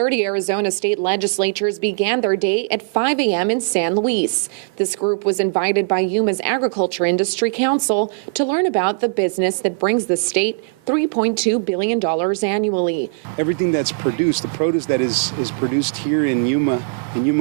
30 Arizona state legislatures began their day at 5 a.m. in San Luis. This group was invited by Yuma's Agriculture Industry Council to learn about the business that brings the state $3.2 billion annually. Everything that's produced, the produce that is produced here in Yuma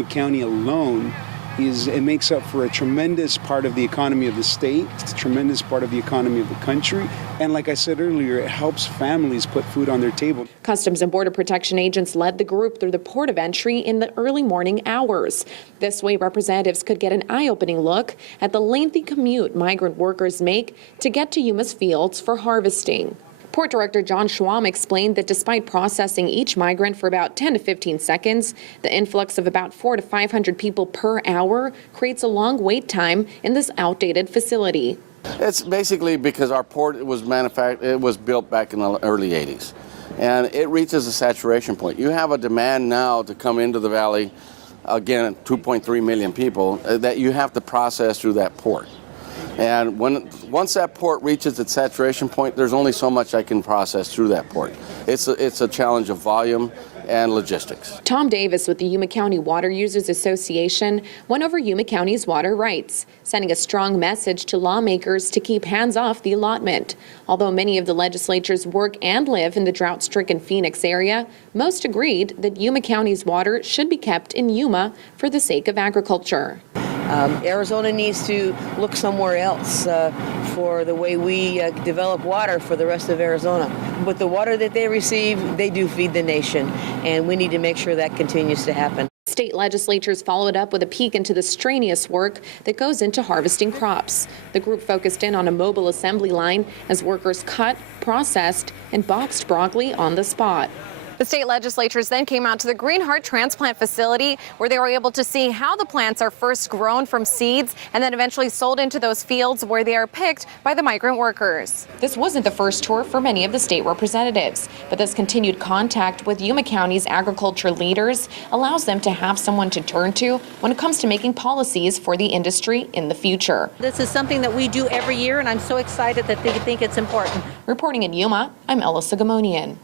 County alone, it makes up for a tremendous part of the economy of the state. It's a tremendous part of the economy of the country. And like I said earlier, it helps families put food on their table. Customs and Border Protection agents led the group through the port of entry in the early morning hours. This way, representatives could get an eye-opening look at the lengthy commute migrant workers make to get to Yuma's fields for harvesting. Port Director John Schwam explained that despite processing each migrant for about 10 to 15 seconds, the influx of about 400 to 500 people per hour creates a long wait time in this outdated facility. It's basically because our port was built back in the early 80s, and it reaches a saturation point. You have a demand now to come into the valley, again, 2.3 million people, that you have to process through that port. And once that port reaches its saturation point, there's only so much I can process through that port. It's a challenge of volume and logistics. Tom Davis with the Yuma County Water Users Association went over Yuma County's water rights, sending a strong message to lawmakers to keep hands off the allotment. Although many of the legislatures work and live in the drought-stricken Phoenix area, most agreed that Yuma County's water should be kept in Yuma for the sake of agriculture. Arizona needs to look somewhere else for the way we develop water for the rest of Arizona. With the water that they receive, they do feed the nation, and we need to make sure that continues to happen. State legislatures followed up with a peek into the strenuous work that goes into harvesting crops. The group focused in on a mobile assembly line as workers cut, processed, and boxed broccoli on the spot. The state legislatures then came out to the Green Heart Transplant Facility, where they were able to see how the plants are first grown from seeds and then eventually sold into those fields where they are picked by the migrant workers. This wasn't the first tour for many of the state representatives, but this continued contact with Yuma County's agriculture leaders allows them to have someone to turn to when it comes to making policies for the industry in the future. This is something that we do every year, and I'm so excited that they think it's important. Reporting in Yuma, I'm Ella Sagamonian.